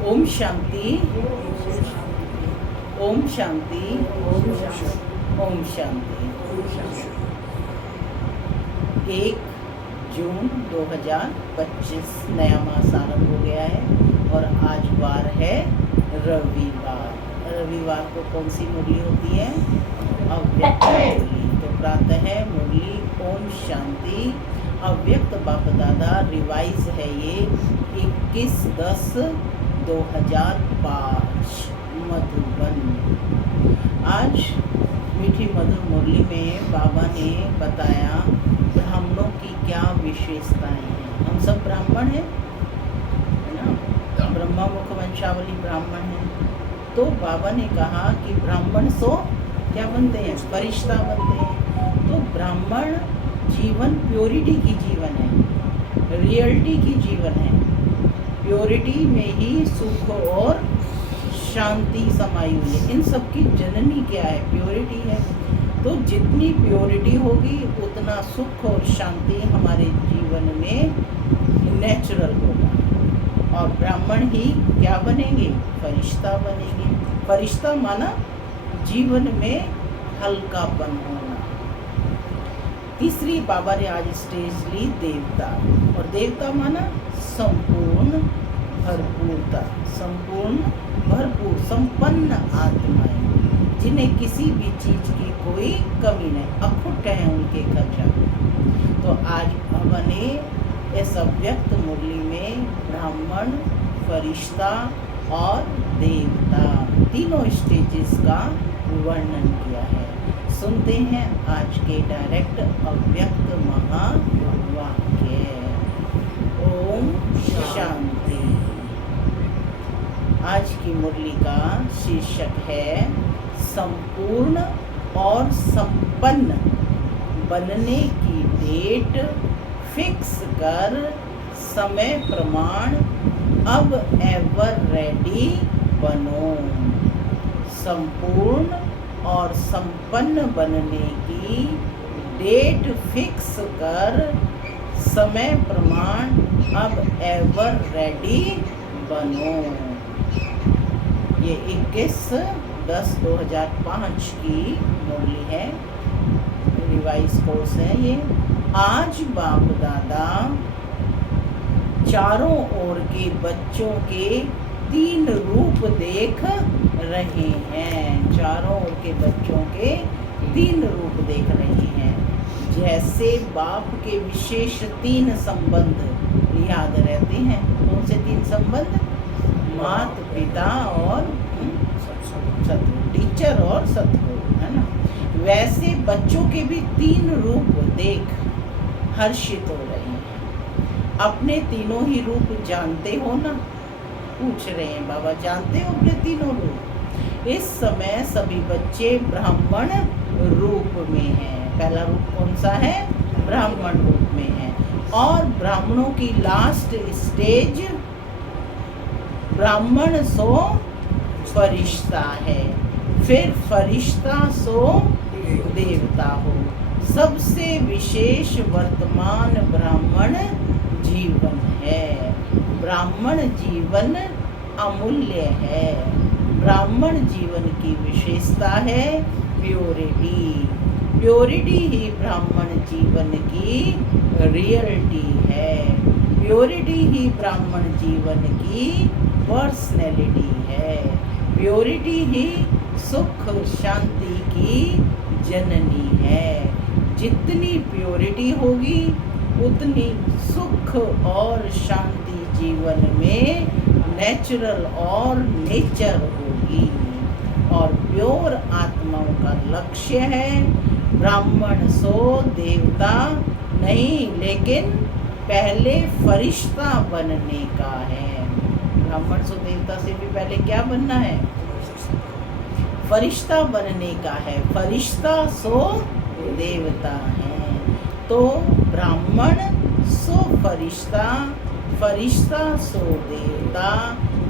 ओम शांति, ओम शांति, ओम शांति। 1 जून 2025 नया मास आरंभ हो गया है और आज वार है रविवार। रविवार को कौन सी मुरली होती है? अव्यक्त मुरली। तो प्रातः है मुरली ओम शांति अव्यक्त बाप दादा रिवाइज है ये 21/10/2005 मधुबन। आज मीठी मधुर मुरली में बाबा ने बताया ब्राह्मणों की क्या विशेषताएं हैं। हम सब ब्राह्मण हैं, है ना? ब्रह्मा मुख वंशावली ब्राह्मण हैं। तो बाबा ने कहा कि ब्राह्मण सो क्या बनते हैं? फरिश्ता बनते हैं। तो ब्राह्मण जीवन प्योरिटी की जीवन है, रियलिटी की जीवन है। प्योरिटी में ही सुख और शांति समाई हुई है। इन सब की जननी क्या है? प्योरिटी है। तो जितनी प्योरिटी होगी उतना सुख और शांति हमारे जीवन में नेचुरल होगा। और ब्राह्मण ही क्या बनेंगे? फरिश्ता बनेंगे। फरिश्ता माना जीवन में हल्कापन होना। तीसरी बाबा ने आज स्टेज ली देवता, और देवता माना संपूर्ण भरपूरता, संपूर्ण भरपूर संपन्न आत्माएं जिन्हें किसी भी चीज की कोई कमी नहीं, अखुट है उनके खजाने। तो आज बाबा ने इस अव्यक्त मुरली में ब्राह्मण, फरिश्ता और देवता तीनों स्टेजेस का वर्णन किया है। सुनते हैं आज के डायरेक्ट अव्यक्त महावाक्य। ओम शांति। आज की मुरली का शीर्षक है संपूर्ण और संपन्न बनने की डेट फिक्स कर समय प्रमाण अब एवर रेडी बनो। संपूर्ण और संपन्न बनने की डेट फिक्स कर समय प्रमाण अब एवर रेडी बनो। ये 21/10/2005 की मुरली है, रिवाइज कोर्स है ये। आज बाप दादा चारों ओर के बच्चों के 3 रूप देख रहे हैं। चारों ओर के बच्चों के 3 रूप देख रहे हैं। जैसे बाप के विशेष 3 संबंध याद रहते हैं। कौन से 3 संबंध? माता पिता और सतगुरु, टीचर और सतगुरु, है ना? वैसे बच्चों के भी 3 रूप देख हर्षित हो रहे हैं। अपने तीनों ही रूप जानते हो ना? पूछ रहे हैं बाबा, जानते हो अपने तीनों रूप? इस समय सभी बच्चे ब्राह्मण रूप में हैं। पहला रूप कौन सा है? ब्राह्मण रूप में है। और ब्राह्मणों की लास्ट स्टेज ब्राह्मण सो फरिश्ता है, फिर फरिश्ता सो देवता हो। सबसे विशेष वर्तमान ब्राह्मण जीवन है। ब्राह्मण जीवन अमूल्य है। ब्राह्मण जीवन की विशेषता है प्योरिटी। प्योरिटी ही ब्राह्मण जीवन की रियलिटी है। प्योरिटी ही ब्राह्मण जीवन की पर्सनैलिटी है। प्योरिटी ही सुख शांति की जननी है। जितनी प्योरिटी होगी उतनी सुख और शांति जीवन में नेचुरल और नेचर होगी। और प्योर आत्माओं का लक्ष्य है ब्राह्मण सो देवता नहीं, लेकिन पहले फरिश्ता बनने का है। ब्राह्मण सो देवता से भी पहले क्या बनना है? फरिश्ता बनने का है। फरिश्ता सो देवता है। तो ब्राह्मण सो फरिश्ता, फरिश्ता सो देवता,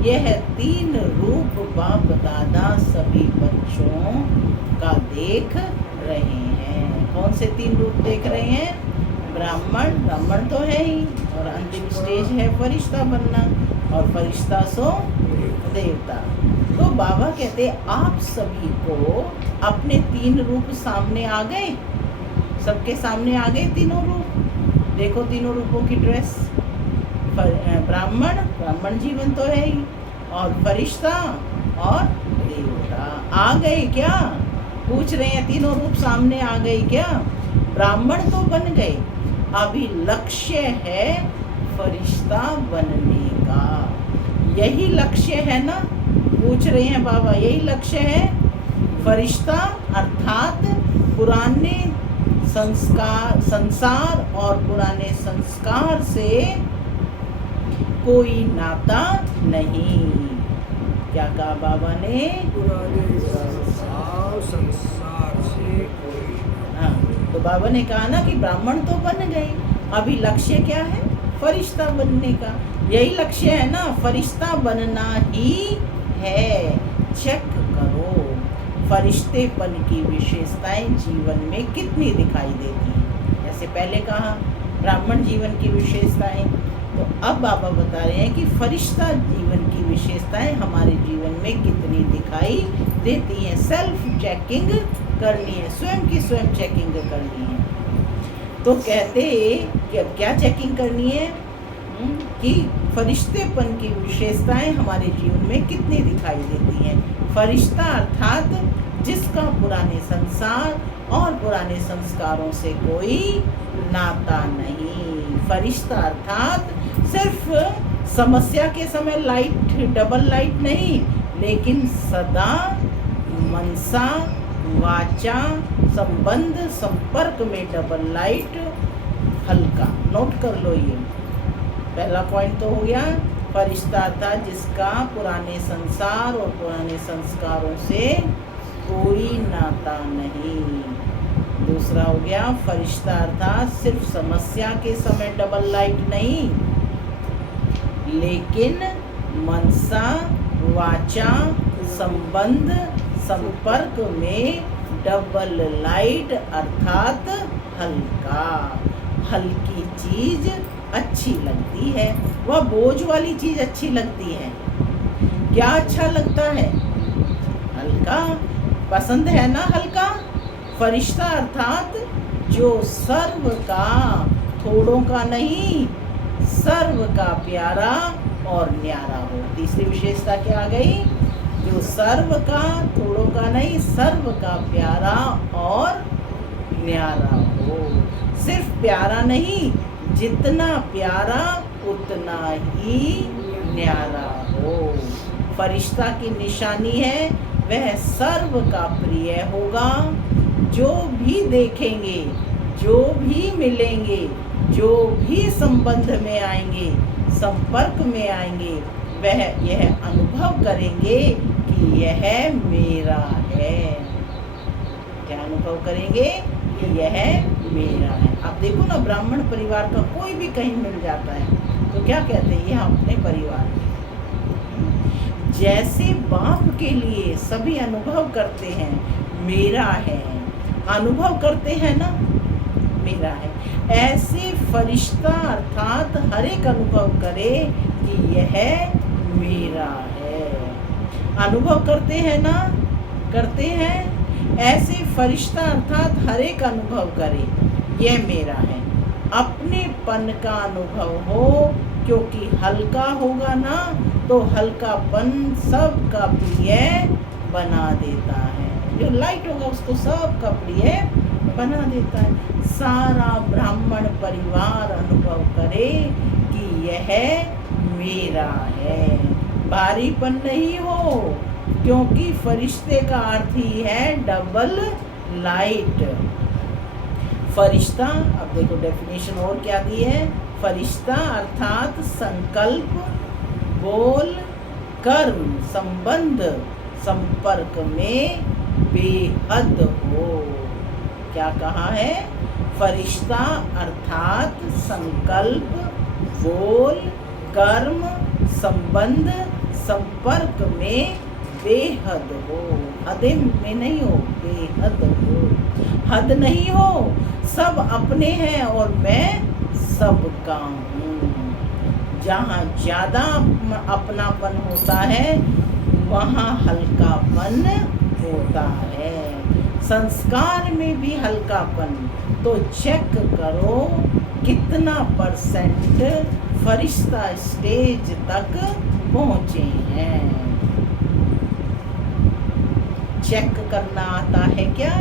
यह 3 रूप बाप दादा सभी बच्चों का देख रहे हैं। कौन से 3 रूप देख रहे हैं? ब्राह्मण तो है ही, और अंतिम स्टेज है फरिश्ता बनना, और फरिश्ता सो देवता। तो बाबा कहते आप सभी को अपने 3 रूप सामने आ गए, सबके सामने आ गए तीनों रूप। देखो तीनों रूपों की ड्रेस। ब्राह्मण जीवन तो है ही, और फरिश्ता और देवता आ गए क्या? पूछ रहे हैं, तीनों रूप सामने आ गए क्या? ब्राह्मण तो बन गए, अभी लक्ष्य है फरिश्ता बनने का। यही लक्ष्य है ना? पूछ रहे हैं बाबा, यही लक्ष्य है फरिश्ता, अर्थात पुराने संसार और पुराने संस्कार से कोई नाता नहीं। क्या कहा बाबा ने? पुराने संसार से कोई। हाँ, तो बाबा ने कहा ना कि ब्राह्मण तो बन गए, अभी लक्ष्य क्या है? फरिश्ता बनने का। यही लक्ष्य है ना, फरिश्ता बनना ही है। चेक करो फरिश्तेपन की विशेषताएं जीवन में कितनी दिखाई देती हैं। जैसे पहले कहा ब्राह्मण जीवन की विशेषताएं, तो अब बाबा बता रहे हैं कि फरिश्ता जीवन की विशेषताएं हमारे जीवन में कितनी दिखाई देती हैं। सेल्फ चेकिंग करनी है, स्वयं की स्वयं चेकिंग करनी है। तो कहते कि अब क्या चेकिंग करनी है कि फरिश्तेपन की विशेषताएं हमारे जीवन में कितनी दिखाई देती हैं। फरिश्ता अर्थात जिसका पुराने संसार और पुराने संस्कारों से कोई नाता नहीं। फरिश्ता अर्थात सिर्फ समस्या के समय लाइट, डबल लाइट नहीं, लेकिन सदा मनसा वाचा संबंध संपर्क में डबल लाइट हल्का। नोट कर लो, ये पहला पॉइंट तो हो गया। फरिश्ता था जिसका पुराने संसार और पुराने संस्कारों से कोई नाता नहीं। दूसरा हो गया फरिश्ता अर्थात सिर्फ समस्या के समय डबल लाइट नहीं, लेकिन मनसा वाचा संबंध संपर्क में डबल लाइट अर्थात हल्का। हल्की चीज अच्छी लगती है, वह बोझ वाली चीज अच्छी लगती है। क्या अच्छा लगता है? हल्का पसंद है ना, हल्का। फरिश्ता अर्थात जो सर्व का, थोड़ों का नहीं, सर्व का प्यारा और न्यारा हो। तीसरी विशेषता क्या आ गई? जो सर्व का, थोड़ों का नहीं, सर्व का प्यारा और न्यारा हो। सिर्फ प्यारा नहीं, जितना प्यारा उतना ही न्यारा हो। फरिश्ता की निशानी है वह सर्व का प्रिय होगा। जो भी देखेंगे, जो भी मिलेंगे, जो भी संबंध में आएंगे, संपर्क में आएंगे, वह यह अनुभव करेंगे कि यह मेरा है। क्या अनुभव करेंगे? कि यह मेरा है। अब देखो ना, ब्राह्मण परिवार का कोई भी कहीं मिल जाता है तो क्या कहते हैं? ये हम अपने परिवार के। जैसे बाप के लिए सभी अनुभव करते हैं मेरा है, अनुभव करते हैं ना मेरा है, ऐसे फरिश्ता अर्थात हर एक अनुभव करे कि यह मेरा है। अनुभव करते हैं ना, करते हैं। ऐसे फरिश्ता अर्थात हर एक अनुभव करे यह मेरा है। अपनेपन का अनुभव हो, क्योंकि हल्का होगा ना तो हल्कापन सबका प्रिय बना देता है। जो लाइट होगा उसको सबका प्रिय बना देता है। सारा ब्राह्मण परिवार अनुभव करे कि यह मेरा है। भारीपन नहीं हो, क्योंकि फरिश्ते का अर्थ ही है डबल लाइट। फरिश्ता, अब देखो डेफिनेशन और क्या दी है। फरिश्ता अर्थात संकल्प, बोल, कर्म, संबंध, संपर्क में बेहद हो। क्या कहा है? फरिश्ता अर्थात संकल्प, बोल, कर्म, संबंध, संपर्क में बेहद हो, हदे में नहीं हो, बेहद हो, हद नहीं हो, सब अपने हैं और मैं सबका हूँ। जहाँ ज़्यादा अपनापन होता है वहाँ हल्कापन होता है। संस्कार में भी हल्कापन, तो चेक करो कितना परसेंट फरिश्ता स्टेज तक पहुँचे हैं। चेक करना आता है क्या?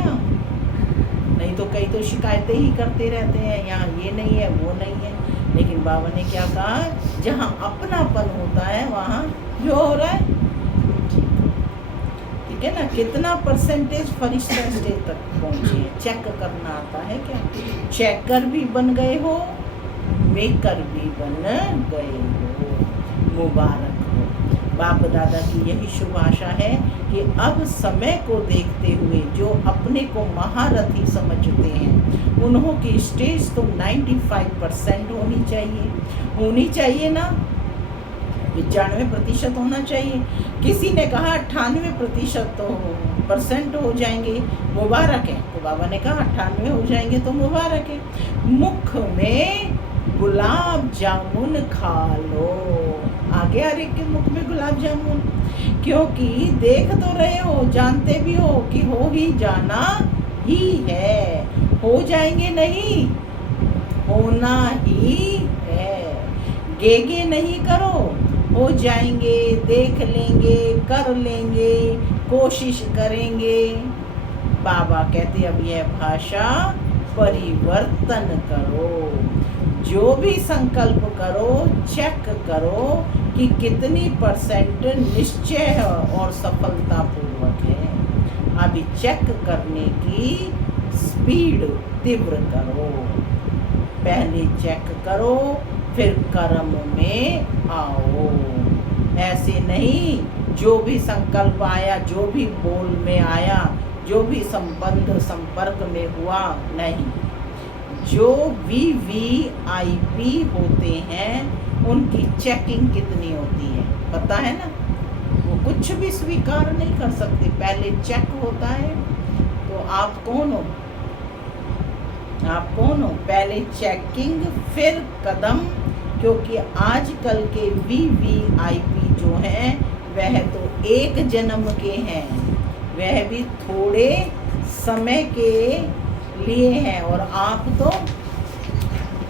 नहीं तो कई तो शिकायतें ही करते रहते हैं, यहाँ ये नहीं है वो नहीं है। लेकिन बाबा ने क्या कहा, जहाँ अपनापन होता है वहाँ जो हो रहा है ठीक है ना, कितना परसेंटेज फरिश्ता स्टेज तक पहुँचे हैं। चेक करना आता है क्या? चेकर भी बन गए हो, मेकर भी बन गए हो, मुबारक हो। बाप दादा की यही शुभ आशा है कि अब समय को देखते हुए जो अपने को महारथी समझते हैं उन्हों की स्टेज तो 95% होनी चाहिए ना, 95% होना चाहिए। किसी ने कहा 98% तो परसेंट हो जाएंगे, मुबारक है। तो बाबा ने कहा 98 हो जाएंगे तो मुबारक है। मुख में गुलाब जामुन खा लो, आगे हर एक के मुख में गुलाब जामुन, क्योंकि देख तो रहे हो, जानते भी हो कि हो ही जाना ही है। हो जाएंगे नहीं, होना ही है। गेगे नहीं करो, हो जाएंगे, देख लेंगे, कर लेंगे, कोशिश करेंगे। बाबा कहते अब यह भाषा परिवर्तन करो। जो भी संकल्प करो चेक करो कि कितनी परसेंट निश्चय और सफलतापूर्वक है। अभी चेक करने की स्पीड तीव्र करो। पहले चेक करो फिर कर्म में आओ। ऐसे नहीं, जो भी संकल्प आया, जो भी बोल में आया, जो भी संबंध संपर्क में हुआ, नहीं। जो VVIP होते हैं उनकी चेकिंग कितनी होती है पता है ना, वो कुछ भी स्वीकार नहीं कर सकते, पहले चेक होता है। तो आप कौन हो? आप कौन हो? पहले चेकिंग फिर कदम, क्योंकि आजकल के VVIP जो हैं वह तो एक जन्म के हैं, वह भी थोड़े समय के लिए हैं। और आप तो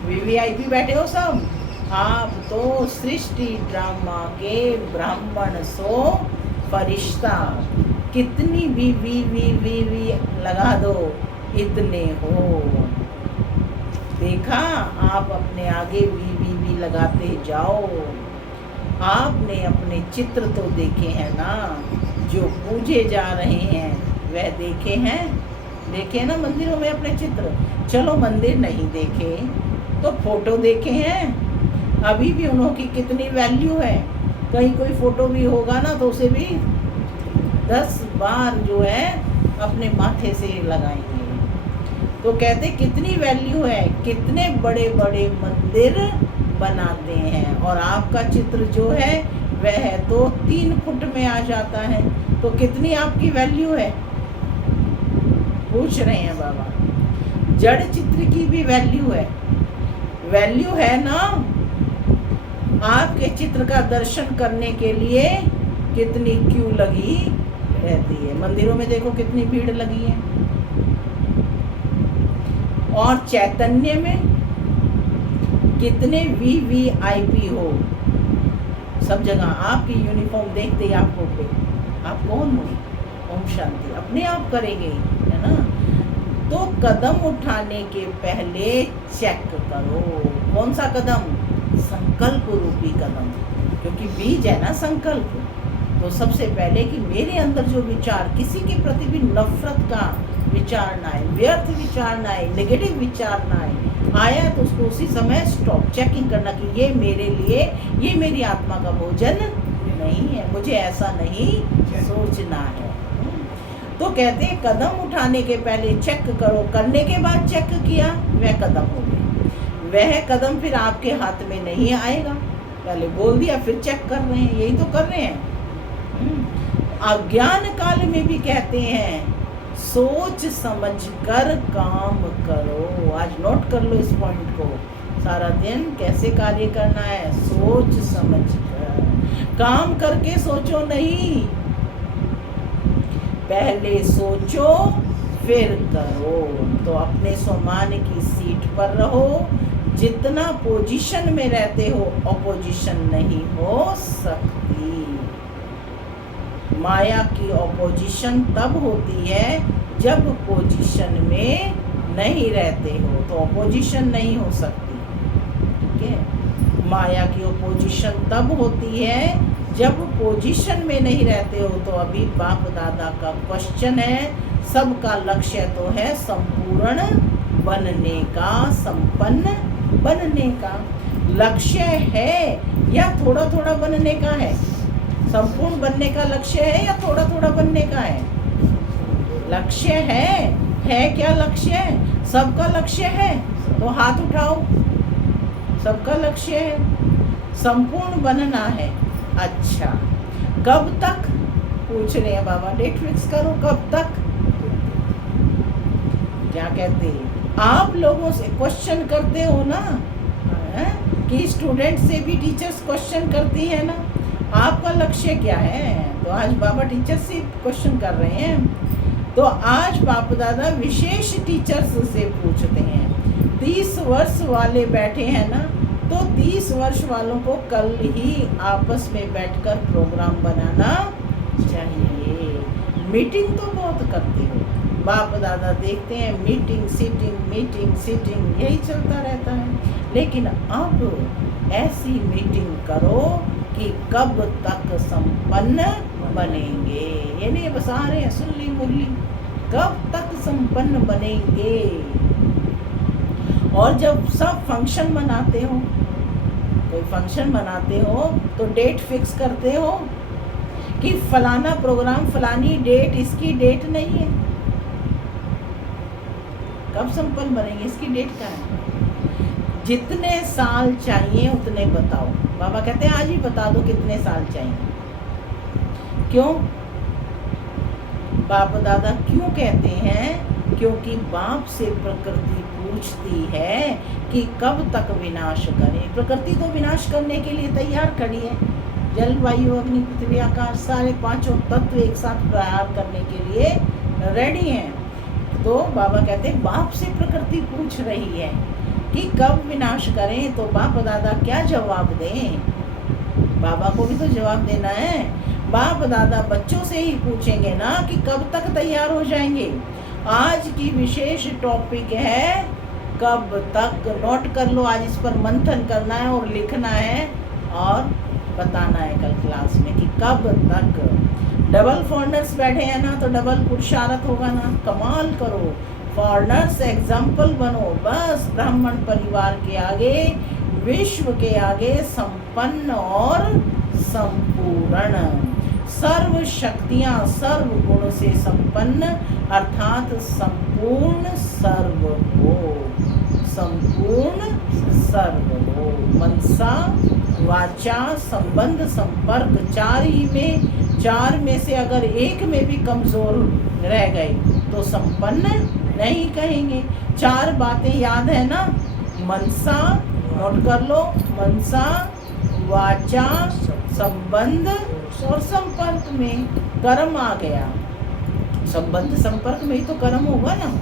VVIP बैठे हो सब, आप तो सृष्टि ड्रामा के ब्राह्मण सो फरिश्ता। कितनी भी वी लगा दो, इतने हो। देखा, आप अपने आगे वी लगाते जाओ। आपने अपने चित्र तो देखे हैं ना, जो पूजे जा रहे हैं वह देखे हैं, देखे ना मंदिरों में अपने चित्र। चलो मंदिर नहीं देखे तो फोटो देखे हैं, अभी भी उन्हों की कितनी वैल्यू है। कहीं कोई फोटो भी होगा ना तो उसे भी 10 बार जो है अपने माथे से लगाएंगे। तो कहते कितनी वैल्यू है, कितने बड़े बड़े मंदिर बनाते हैं, और आपका चित्र जो है वह तो 3 फुट में आ जाता है। तो कितनी आपकी वैल्यू है, पूछ रहे हैं बाबा। जड़ चित्र की भी वैल्यू है ना। आपके चित्र का दर्शन करने के लिए कितनी क्यू लगी रहती है। मंदिरों में देखो कितनी भीड़ लगी है। और चैतन्य में कितने VVIP हो, सब जगह आपकी यूनिफॉर्म देखते ही आपको आप कौन हो। ओम शांति अपने आप करेंगे, है ना। तो कदम उठाने के पहले चेक करो। कौन सा कदम? संकल्प रूपी कदम, क्योंकि बीज है ना संकल्प। तो सबसे पहले कि मेरे अंदर जो विचार, किसी के प्रति भी नफरत का विचार ना आए, व्यर्थ विचार ना आए, नेगेटिव विचार ना आए, आया तो उसको उसी समय स्टॉप, चेकिंग करना कि ये मेरे लिए, ये मेरी आत्मा का भोजन नहीं है, मुझे ऐसा नहीं सोचना है। तो कहते हैं कदम उठाने के पहले चेक करो, करने के बाद चेक किया वह कदम हो गया। वह कदम फिर आपके हाथ में नहीं आएगा, पहले बोल दिया फिर चेक कर रहे हैं, यही तो कर रहे हैं। अज्ञान काल में भी कहते हैं सोच समझ कर काम करो। आज नोट कर लो इस पॉइंट को, सारा दिन कैसे कार्य करना है, सोच समझ कर, काम करके सोचो नहीं, पहले सोचो फिर करो। तो अपने सम्मान की सीट पर रहो, जितना पोजीशन में रहते हो अपोजिशन नहीं हो सकती। माया की अपोजिशन तब होती है जब पोजीशन में नहीं रहते हो, तो अपोजिशन नहीं हो सकती। ठीक है, माया की अपोजिशन तब होती है जब पोजीशन में नहीं रहते हो। तो अभी बाप दादा का क्वेश्चन है, सबका लक्ष्य तो है संपूर्ण बनने का, संपन्न बनने का। लक्ष्य है या थोड़ा थोड़ा बनने का है? संपूर्ण बनने का लक्ष्य है या थोड़ा थोड़ा बनने का है? लक्ष्य है क्या लक्ष्य है? सबका लक्ष्य है तो हाथ उठाओ, सबका लक्ष्य है, संपूर्ण बनना है। अच्छा, कब तक पूछ रहे हैं बाबा, डेट फिक्स करो, कब तक? क्या कहते हैं आप लोगों से क्वेश्चन करते हो ना, है? कि स्टूडेंट से भी टीचर्स क्वेश्चन करती है ना, आपका लक्ष्य क्या है? तो आज बाबा टीचर से क्वेश्चन कर रहे हैं। तो आज बाप दादा विशेष टीचर्स से पूछते हैं। 30 वर्ष वाले बैठे हैं ना, तो 30 वर्ष वालों को कल ही आपस में बैठकर प्रोग्राम बनाना चाहिए। मीटिंग तो बहुत करते हो, बाप दादा देखते हैं मीटिंग सीटिंग यही चलता रहता है। लेकिन अब ऐसी मीटिंग करो कि कब तक संपन्न बनेंगे। ये नहीं बस आ रहे हैं सुनली मुरली, कब तक संपन्न बनेंगे। और जब सब फंक्शन मनाते हो, कोई फंक्शन मनाते हो तो डेट फिक्स करते हो कि फलाना प्रोग्राम फलानी डेट, इसकी डेट नहीं है। कब संपन्न बनेंगे, इसकी डेट क्या है? जितने साल चाहिए उतने बताओ। बाबा कहते हैं आज ही बता दो कितने साल चाहिए। क्यों? बाप दादा क्यों कहते हैं? क्योंकि बाप से प्रकृति पूछती है कि कब तक विनाश करें। प्रकृति तो विनाश करने के लिए तैयार खड़ी है। जल वायु अग्नि पृथ्वी आकाश सारे पांचों तत्व एक साथ प्रहार करने के लिए रेडी हैं। तो बाबा कहते हैं बाप से प्रकृति पूछ रही है कि कब विनाश करें। तो बाप दादा क्या जवाब दें? बाबा को भी तो जवाब देना है। बाप दादा बच्चों से ही पूछेंगे ना कि कब तक तैयार हो जाएंगे। आज की विशेष टॉपिक है कब तक। नोट कर लो, आज इस पर मंथन करना है और लिखना है और बताना है कल क्लास में कि कब तक। डबल फॉरनर्स बैठे हैं ना, तो डबल पुरुषार्थ होगा ना। कमाल करो, फॉरनर्स एग्जाम्पल बनो। बस ब्राह्मण परिवार के आगे, विश्व के आगे संपन्न और संपूर्ण, सर्व शक्तियाँ सर्व गुण से संपन्न अर्थात संपूर्ण सर्व हो, संपूर्ण सर्व हो। मनसा वाचा संबंध संपर्क, चार में से अगर एक में भी कमजोर रह गए तो संपन्न नहीं कहेंगे। 4 बातें याद है ना? मनसा, नोट कर लो, मनसा वाचा संबंध और संपर्क में कर्म आ गया। संबंध संपर्क में ही तो कर्म होगा ना।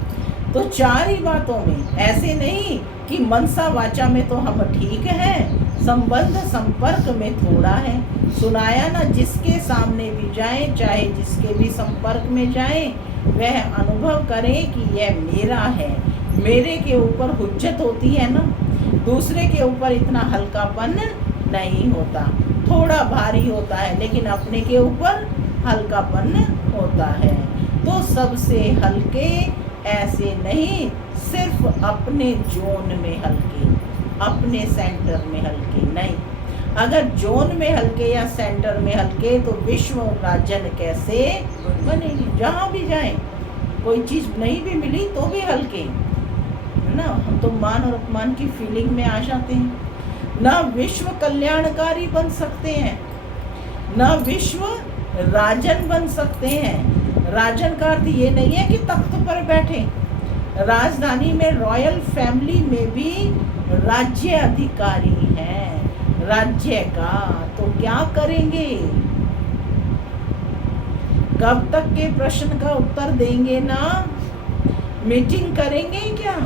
तो 4 ही बातों में, ऐसे नहीं कि मनसा वाचा में तो हम ठीक हैं, संबंध संपर्क में थोड़ा है। सुनाया ना, जिसके सामने भी जाए, चाहे जिसके भी संपर्क में जाए, वह अनुभव करे कि यह मेरा है। मेरे के ऊपर हुज्जत होती है ना, दूसरे के ऊपर इतना हल्कापन नहीं होता, थोड़ा भारी होता है, लेकिन अपने के ऊपर हल्कापन होता है। तो सबसे हल्के ऐसे नहीं, सिर्फ अपने जोन में हल्के, अपने सेंटर में हल्के नहीं। अगर जोन में हल्के या सेंटर में हल्के तो विश्व राजन कैसे बनेगी? जहाँ भी जाएं, कोई चीज़ नहीं भी मिली तो भी हल्के, है ना। हम तो मान और अपमान की फीलिंग में आ जाते हैं। ना विश्व कल्याणकारी बन सकते हैं, ना विश्व राजन बन सकते हैं। राजन का अर्थ ये नहीं है कि तख्त पर बैठे। राजधानी में रॉयल फैमिली में भी राज्य अधिकारी हैं, राज्य का। तो क्या करेंगे? कब तक के प्रश्न का उत्तर देंगे ना? मीटिंग करेंगे क्या?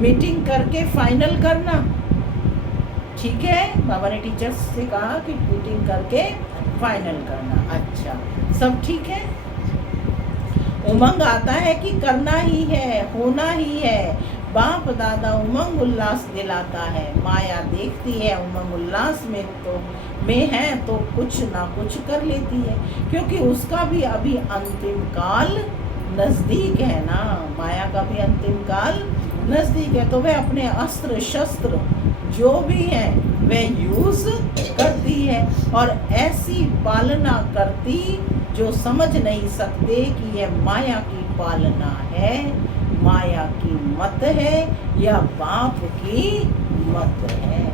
मीटिंग करके फाइनल करना, ठीक है। बाबा ने टीचर्स से कहा कि मीटिंग करके फाइनल करना। अच्छा, सब ठीक है। उमंग आता है कि करना ही है, होना ही है। बाप दादा उमंग उल्लास दिलाता है। माया देखती है उमंग उल्लास में है तो कुछ ना कुछ कर लेती है, क्योंकि उसका भी अभी अंतिम काल नजदीक है ना। माया का भी अंतिम काल नजदीक है, तो वह अपने अस्त्र शस्त्र जो भी है वह यूज करती है, और ऐसी पालना करती जो समझ नहीं सकते कि यह माया की पालना है, माया की मत है या बाप की मत है,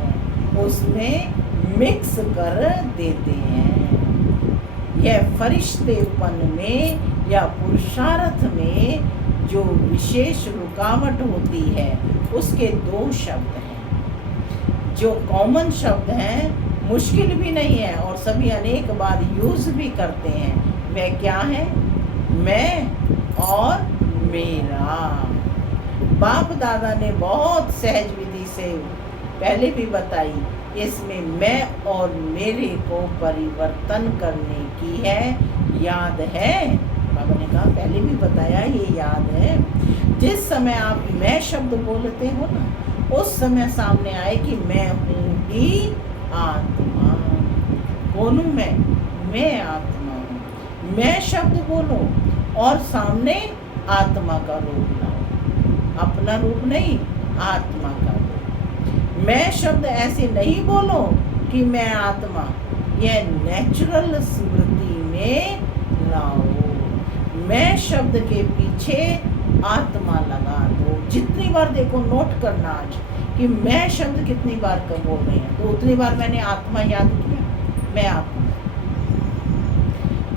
उसमें मिक्स कर देते हैं। यह फरिश्तेपन में या पुरुषार्थ में जो विशेष रुकावट होती है, उसके दो शब्द हैं जो कॉमन शब्द हैं, मुश्किल भी नहीं है और सभी अनेक बार यूज भी करते हैं। वह क्या है? मैं और मेरा। बाप दादा ने बहुत सहज विधि से पहले भी बताई, इसमें मैं और मेरे को परिवर्तन करने की है। याद है? बाबा ने कहा पहले भी बताया, ये याद है। जिस समय आप मैं शब्द बोलते हो ना, उस समय सामने आए कि मैं हूँ ही आत्मा। कौन हूँ मैं आत्मा हूँ। मैं शब्द बोलो और सामने आत्मा का रूप लाओ, अपना रूप नहीं, आत्मा का रूप। मैं शब्द ऐसे नहीं बोलो कि मैं आत्मा, यह नेचुरल स्मृति में लाओ। मैं शब्द के पीछे आत्मा लगा दो। जितनी बार देखो, नोट करना आज कि मैं शब्द कितनी बार कब बोल रहे हैं, तो उतनी बार मैंने आत्मा याद किया, मैं आत्मा।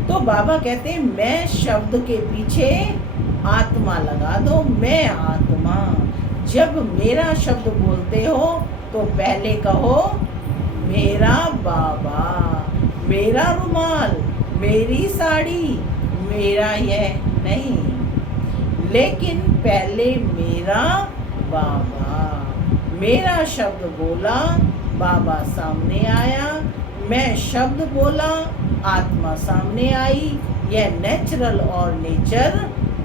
तो बाबा कहते हैं मैं शब्द के पीछे आत्मा लगा दो, मैं आत्मा। जब मेरा शब्द बोलते हो तो पहले कहो मेरा बाबा, मेरा रुमाल, मेरी साड़ी, मेरा यह नहीं, लेकिन पहले मेरा बाबा। मेरा शब्द बोला, बाबा सामने आया। मैं शब्द बोला, आत्मा सामने आई। यह नेचुरल और नेचर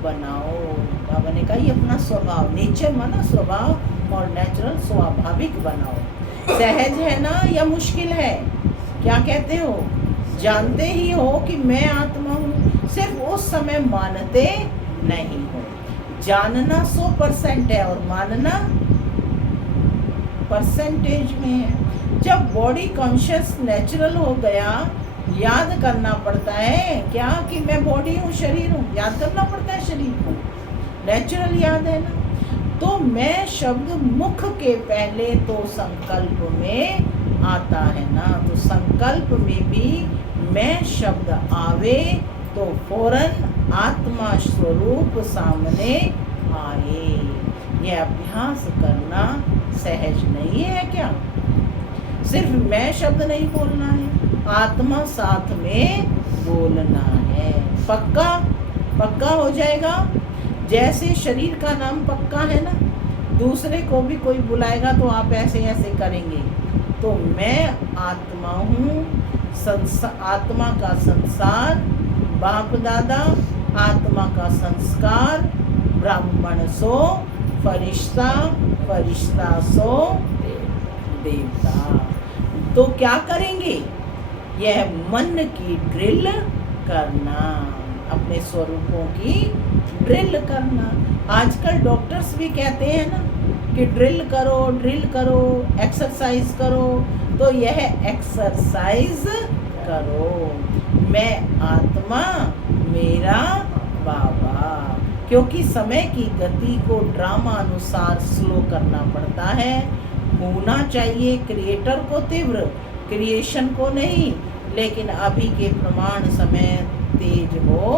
बनाओ। बाबा ने कहा ये अपना स्वभाव, नेचर माना स्वभाव और नेचुरल स्वाभाविक बनाओ। सहज है ना या मुश्किल है? क्या कहते हो? जानते ही हो कि मैं आत्मा हूँ, सिर्फ उस समय मानते नहीं हो। जानना 100% है और मानना परसेंटेज में है। जब बॉडी कॉन्शियस नेचुरल हो गया, याद करना पड़ता है क्या कि मैं बॉडी हूँ, शरीर हूँ, याद करना पड़ता है शरीर को, नेचुरल याद है ना। तो मैं शब्द मुख के पहले तो संकल्प में आता है ना, तो संकल्प में भी मैं शब्द आवे तो फौरन आत्मा स्वरूप सामने आए। यह अभ्यास करना सहज नहीं है क्या? सिर्फ मैं शब्द नहीं बोलना है, आत्मा साथ में बोलना है। पक्का पक्का हो जाएगा। जैसे शरीर का नाम पक्का है ना, दूसरे को भी कोई बुलाएगा तो आप ऐसे ऐसे करेंगे। तो मैं आत्मा हूँ, आत्मा का संसार बाप दादा, आत्मा का संस्कार ब्राह्मण सो फरिश्ता, फरिश्ता सो देवता। तो क्या करेंगे? यह मन की ड्रिल करना, अपने स्वरूपों की ड्रिल करना। आजकल डॉक्टर्स भी कहते हैं ना कि ड्रिल करो, एक्सरसाइज करो। तो यह एक्सरसाइज करो। मैं आत्मा, मेरा बाबा। क्योंकि समय की गति को ड्रामा अनुसार स्लो करना पड़ता है। होना चाहिए क्रिएटर को तीव्र, क्रिएशन को नहीं। लेकिन अभी के प्रमाण समय तेज हो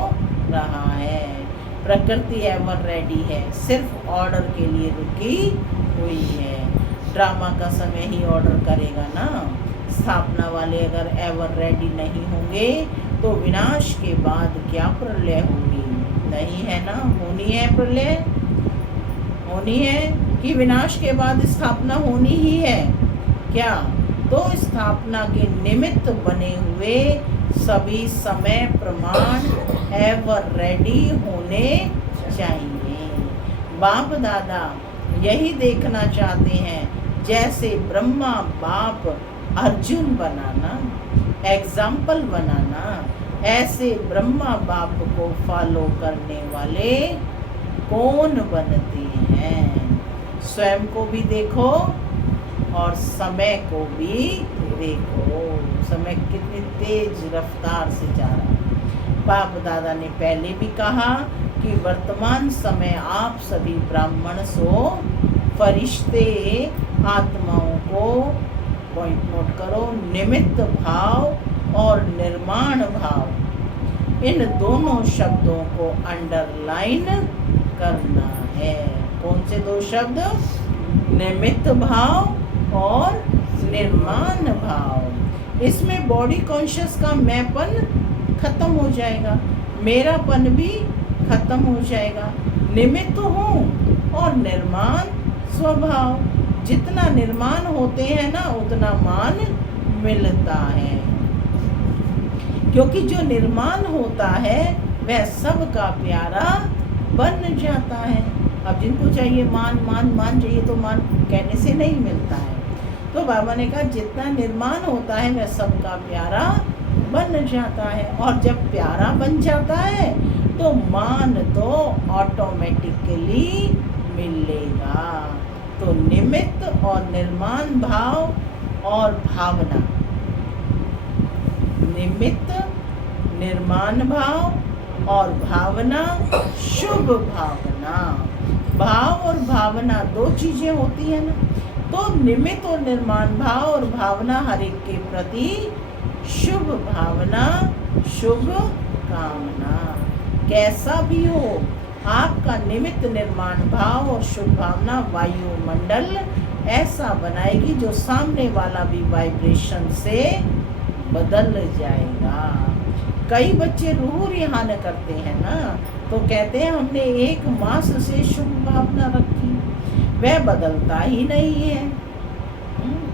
रहा है। प्रकृति एवर रेडी है, सिर्फ ऑर्डर के लिए रुकी हुई है। ड्रामा का समय ही ऑर्डर करेगा ना। स्थापना वाले अगर एवर रेडी नहीं होंगे तो विनाश के बाद क्या प्रलय होगी? नहीं है ना, होनी है प्रलय, होनी है कि विनाश के बाद स्थापना होनी ही है क्या? तो स्थापना के निमित्त बने हुए सभी समय प्रमाण एवर रेडी होने चाहिए। बाप दादा यही देखना चाहते हैं, जैसे ब्रह्मा बाप अर्जुन बनाना, एग्जाम्पल बनाना, ऐसे ब्रह्मा बाप को फॉलो करने वाले कौन बनते हैं? स्वयं को भी देखो और समय को भी देखो, समय कितनी तेज रफ्तार से जा रहा है। बाप दादा ने पहले भी कहा कि वर्तमान समय आप सभी ब्राह्मण सो फरिश्ते आत्माओं को, पॉइंट नोट करो, निमित्त भाव और निर्माण भाव, इन दोनों शब्दों को अंडरलाइन करना है। कौन से दो शब्द? निमित्त भाव और निर्माण भाव। इसमें बॉडी कॉन्शियस का मैंपन खत्म हो जाएगा, मेरापन भी खत्म हो जाएगा। निमित्त हूँ और निर्माण स्वभाव, जितना निर्माण होते हैं ना उतना मान मिलता है, क्योंकि जो निर्माण होता है वह सबका प्यारा बन जाता है। अब जिनको चाहिए मान मान मान चाहिए तो मान कहने से नहीं मिलता है। तो बाबा ने कहा जितना निर्माण होता है वह सबका प्यारा बन जाता है, और जब प्यारा बन जाता है तो मान तो ऑटोमेटिकली मिलेगा। तो निमित्त और निर्माण भाव और भावना, निमित्त निर्माण भाव और भावना, शुभ भावना। भाव और भावना दो चीजें होती है ना, तो निमित्त और निर्माण भाव और भावना हर एक के प्रति शुभ भावना, शुभ कामना। कैसा भी हो, आपका निमित्त निर्माण भाव और शुभ भावना वायुमंडल ऐसा बनाएगी जो सामने वाला भी वाइब्रेशन से बदल जाएगा। कई बच्चे रूह रिहान करते हैं ना, तो कहते हैं हमने 1 मास से शुभ भावना रखी, वह बदलता ही नहीं है।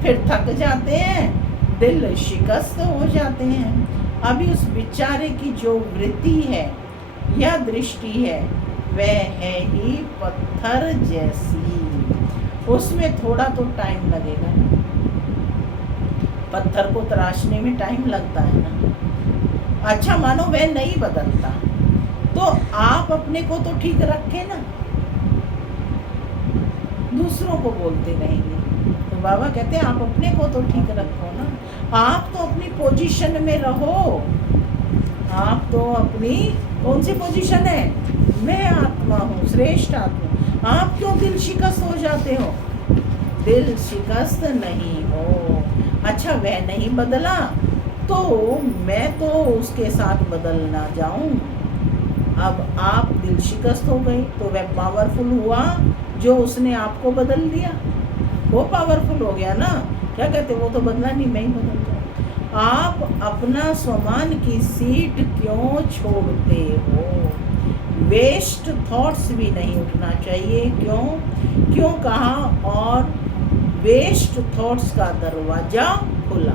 फिर थक जाते हैं, दिल शिकस्त हो जाते हैं। अभी उस बेचारे की जो वृत्ति है या दृष्टि है वह है ही पत्थर जैसी, उसमें थोड़ा तो टाइम लगेगा ना, पत्थर को तराशने में टाइम लगता है ना। अच्छा मानो वह नहीं बदलता, तो आप अपने को तो ठीक रखें ना, दूसरों को बोलते रहेंगे। तो बाबा कहते हैं आप अपने को तो ठीक रखो ना, आप तो अपनी पोजीशन में रहो। आप तो अपनी कौन सी पोजीशन है? मैं आत्मा हूँ, श्रेष्ठ आत्मा। आप क्यों दिल शिकस्त हो जाते हो? दिल शिकस्त नहीं हो। अच्छा वह नहीं बदला तो मैं तो उसके साथ बदल ना जाऊं। अब आप दिल शिकस्त हो गई तो वह पावरफुल हुआ जो उसने आपको बदल दिया, वो पावरफुल हो गया ना। क्या कहते वो तो बदला नहीं, मैं ही बदल जाऊं। आप अपना स्वमान की सीट क्यों छोड़ते हो? वेस्ट थॉट्स भी नहीं उठना चाहिए। क्यों कहा? और वेस्ट थॉट्स का दरवाजा खुला।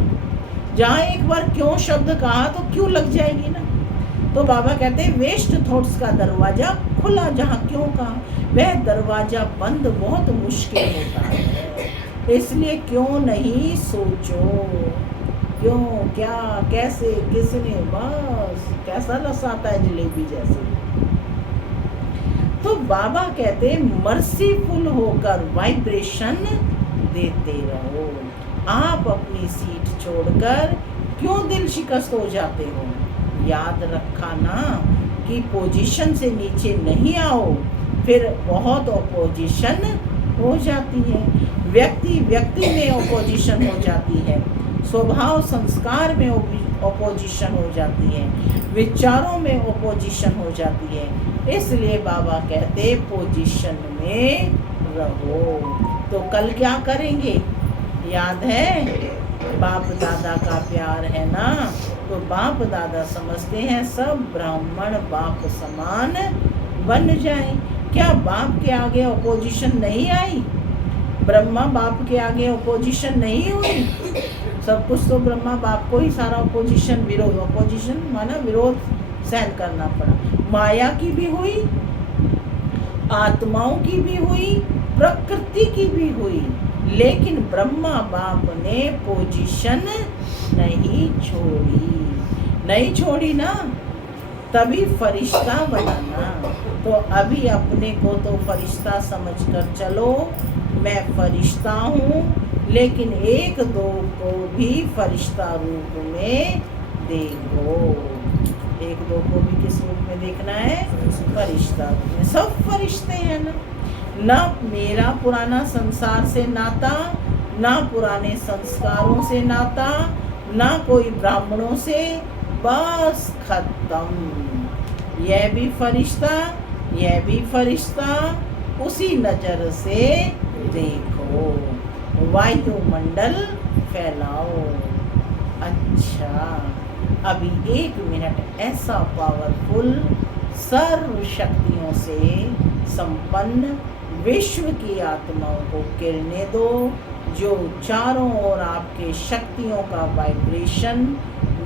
जहाँ एक बार क्यों शब्द कहा तो क्यों लग जाएगी ना। तो बाबा कहते हैं वेस्ट थॉट्स का दरवाजा खुला, जहाँ क्यों कहा वह दरवाजा बंद बहुत मुश्किल होता है। इसलिए क्यों नहीं सोचो, क्यों, क्या, कैसे, किसने, बस कैसा रस आता है जलेबी जैसे। तो बाबा कहते हैं मर्सीफुल होकर वाइब्रेशन देते रहो। आप अपनी सीट छोड़कर क्यों दिल शिकस्त हो जाते हो? याद रखा ना कि पोजीशन से नीचे नहीं आओ, फिर बहुत ऑपोजिशन हो जाती है। व्यक्ति में ऑपोजिशन हो जाती है, स्वभाव संस्कार में ओपोजिशन हो जाती है, विचारों में ओपोजिशन हो जाती है। इसलिए बाबा कहते पोजीशन में रहो। तो कल क्या करेंगे याद है? बाप दादा का प्यार है ना, तो बाप दादा समझते हैं सब ब्राह्मण बाप समान बन जाएं। क्या बाप के आगे ओपोजिशन नहीं आई? ब्रह्मा बाप के आगे ओपोजिशन नहीं हुई? सब कुछ तो ब्रह्मा बाप को ही सारा ओपोजिशन, विरोध, ओपोजिशन माना विरोध सहन करना पड़ा। माया की भी हुई, आत्माओं की भी हुई, प्रकृति की भी हुई, लेकिन ब्रह्मा बाप ने पोजीशन नहीं छोड़ी ना, तभी फरिश्ता बनाना। तो अभी अपने को तो फरिश्ता समझकर चलो, मैं फरिश्ता हूँ, लेकिन एक दो को भी फरिश्ता रूप में देखो। एक दो को भी किस रूप में देखना है? फरिश्ता रूप में। सब फरिश्ते हैं ना मेरा पुराना संसार से नाता, ना पुराने संस्कारों से नाता, ना कोई ब्राह्मणों से, बस खत्म। यह भी फरिश्ता, यह भी फरिश्ता, उसी नजर से देखो, वायुमंडल फैलाओ। अच्छा, अभी 1 मिनट ऐसा पावरफुल, सर्व शक्तियों से संपन्न विश्व की आत्माओं को किरणें दो, जो चारों ओर आपके शक्तियों का वाइब्रेशन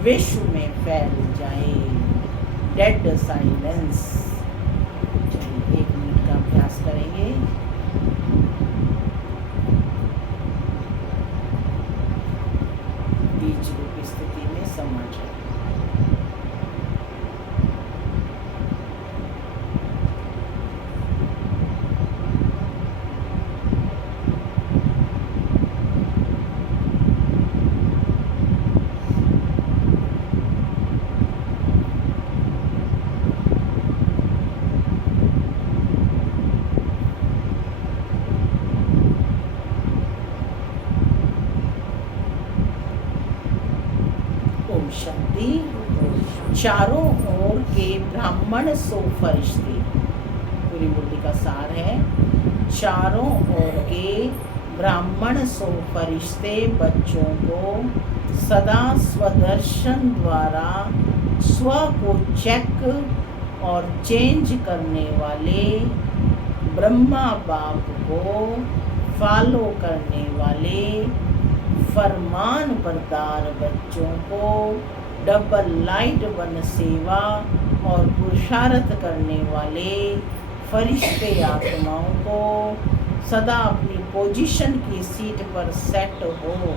विश्व में फैल जाए। Dead silence. 1 मिनट का अभ्यास करेंगे। बीज रूप स्थिति में समा जाए। ओम शांति। चारों ओर के ब्राह्मण सो फरिश्ते, पूरी मुरली का सार है। चारों ओर के ब्राह्मण सो फरिश्ते बच्चों को सदा स्वदर्शन द्वारा स्व को चेक और चेंज करने वाले, ब्रह्मा बाप को फॉलो करने वाले, फरमान बरदार बच्चों को डबल लाइट वन सेवा और पुरुषार्थ करने वाले फरिश्ते आत्माओं को सदा अपनी पोजीशन की सीट पर सेट हो,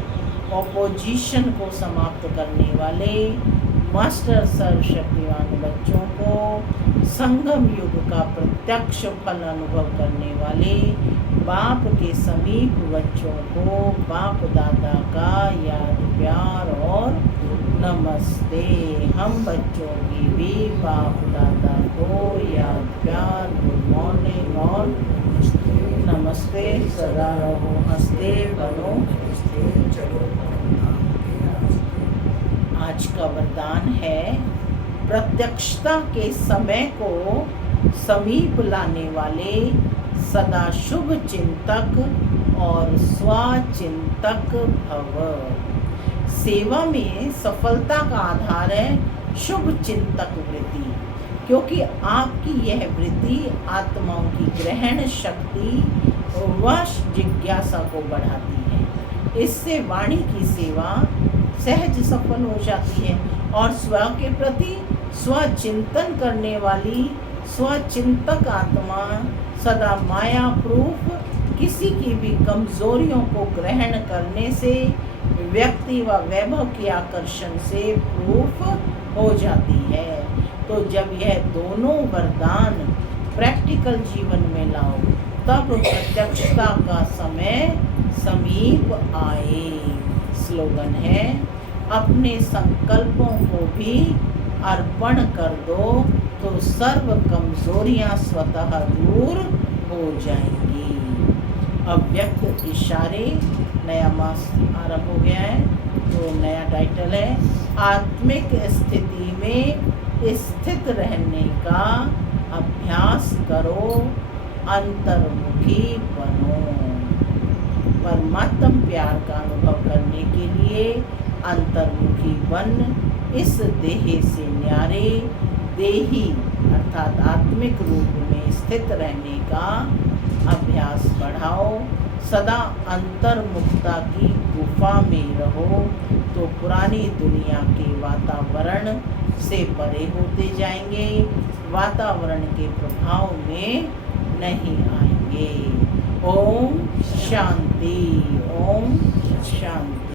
ऑपोजिशन को समाप्त करने वाले मास्टर सर्वशक्तिवान बच्चों को संगम युग का प्रत्यक्ष फल अनुभव करने वाले बाप के समीप बच्चों को बाप दादा का याद प्यार और नमस्ते। हम बच्चों की भी बाप दादा को याद प्यार, गुड मॉर्निंग और नमस्ते। सदा रहो हंसते बनो। आज का वरदान है प्रत्यक्षता के समय को समीप लाने वाले सदा शुभ चिंतक और स्वचिंतक भव। सेवा में सफलता का आधार है शुभ चिंतक वृत्ति, क्योंकि आपकी यह वृत्ति आत्माओं की ग्रहण शक्ति व जिज्ञासा को बढ़ाती है। इससे वाणी की सेवा सहज सफल हो जाती है और स्व के प्रति स्वचिंतन करने वाली स्वचिंतक आत्मा सदा माया प्रूफ किसी की भी कमजोरियों को ग्रहण करने से व्यक्ति व वैभव के आकर्षण से प्रूफ हो जाती है। तो जब यह दोनों वरदान प्रैक्टिकल जीवन में लाओ, तब प्रत्यक्षता का समय समीप आए। स्लोगन है, अपने संकल्पों को भी अर्पण कर दो तो सर्व कमजोरियां स्वतः दूर हो जाएंगी। अव्यक्त इशारे, नया मास आरंभ हो गया है। तो नया टाइटल है आत्मिक स्थिति में स्थित रहने का अभ्यास करो, अंतर्मुखी बनो। परमात्म प्यार का अनुभव करने के लिए अंतर्मुखी बन इस देह से न्यारे देही अर्थात आत्मिक रूप में स्थित रहने का अभ्यास बढ़ाओ। सदा अंतर्मुखता की गुफा में रहो तो पुरानी दुनिया के वातावरण से परे होते जाएंगे, वातावरण के प्रभाव में नहीं आएंगे। ओम शांति, ओम शांति।